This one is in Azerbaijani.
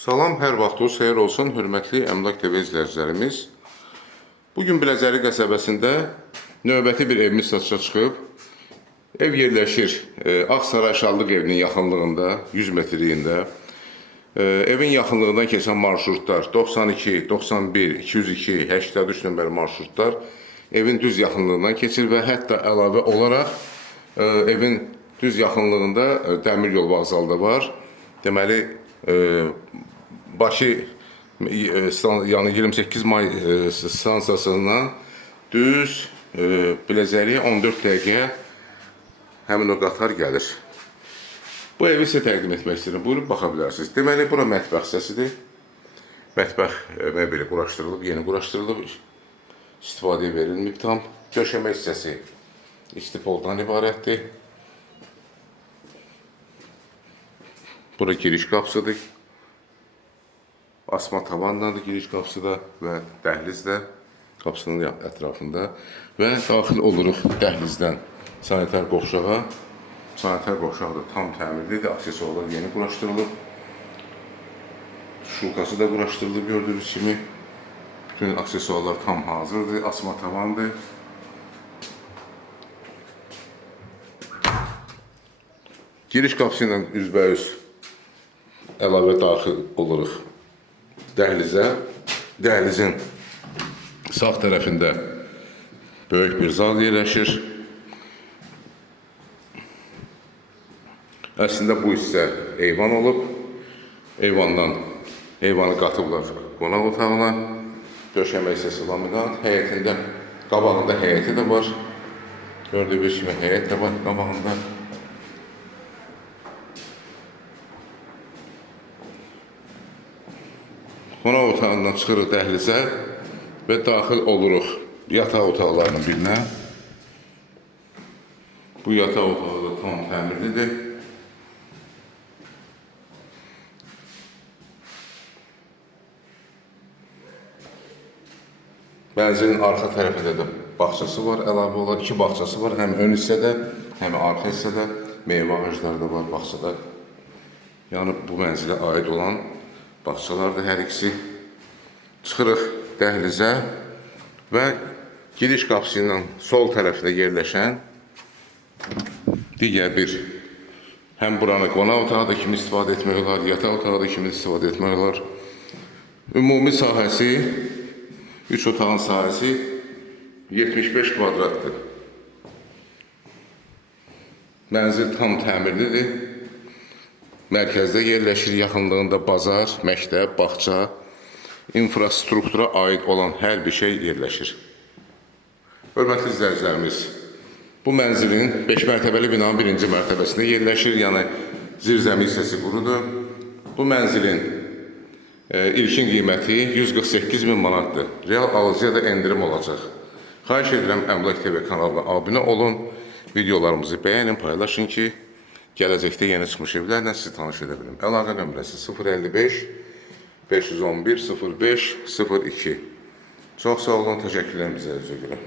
Salam, hər vaxtınız xeyir olsun, hörmətli Əmlak TV izləyicilərimiz. Bugün Biləcəri qəsəbəsində növbəti bir evimiz satışa çıxıb. Ev yerləşir Ağsaray Şallıq evinin yaxınlığında, 100 metrliyində. Evin yaxınlığından keçən marşrutlar 92, 91, 202, 83 nömrəli marşrutlar evin düz yaxınlığından keçir və hətta əlavə olaraq evin düz yaxınlığında dəmir yol vağzalı da var. Deməli, Bakı yəni 28 may stansiyasından düz Biləcəriyə 14 dəqiqəyə həmin o qatar gəlir. Bu evi sizə təqdim etmək istəyirəm. Buyurub baxa bilərsiniz. Deməli, bura mətbəx hissəsidir. Mətbəx məbili quraşdırılıb, yeni quraşdırılıb, istifadəyə verilməyib tam. Döşəmə hissəsi istipoldan ibarətdir. Bura giriş qapısıdır. Asma tavandadır giriş qapısı da və dəhlizdə qapısının ətrafında və daxil oluruq dəhlizdən sanitar qovşağa. Sanitar qovşağı da tam təmirlidir, aksesuarlar yeni quraşdırılıb. Şulkası da quraşdırılıb gördüyünüz kimi. Bütün aksesuarlar tam hazırdır, asma tavandır. Giriş qapısı ilə üzbəyüz əlavə daxil oluruq dəhlizə. Dəhlizin sağ tərəfində böyük bir zal yerləşir. Əslində bu hissə eyvan olub. Eyvanı qatıblar qonaq otağına. Döşəmə hissəsi laminat. Həyətində, qabağında həyəti də var. Gördüyünüz kimi həyət də var qabağında. Qonaq otağından çıxırıq dəhlizə və daxil oluruq yataq otaqlarının birinə. Bu yataq otağı da tam təmirlidir. Mənzilin arxa tərəfində də bağçası var, əlavə olaraq iki bağçası var. Həm ön hissədə, həm arxa hissədə meyvə ağacları da var bağçada. Yəni bu mənzilə aid olan bağçalardır hər ikisi. Çıxırıq dəhlizə və giriş qapısı ilə sol tərəfdə yerləşən digər bir həm buranı qonaq otağı da kimi istifadə etmək olar, yataq otağı da kimi istifadə etmək olar. Ümumi sahəsi, 3 otağın sahəsi 75 kvadratdır. Mənzil tam təmirlidir. Mərkəzdə yerləşir, yaxınlığında bazar, məktəb, bağça, infrastruktura aid olan hər bir şey yerləşir. Hörmətli izləyicilərimiz, bu mənzilin 5 mərtəbəli binanın 1-ci mərtəbəsində yerləşir, yəni zirzəmi hissəsi qurudur. Bu mənzilin ilkin qiyməti 148 min manatdır. Real alıcıya da endirim olacaq. Xahiş edirəm Əmlak TV kanalına abunə olun, videolarımızı bəyənin, paylaşın ki, gələcəkdə yeni çıxmış evlərlə sizi tanış edə bilim. Əlaqə nömrəsi 055 511 05 02. Çox sağ olun, təşəkkürlər bizə görə.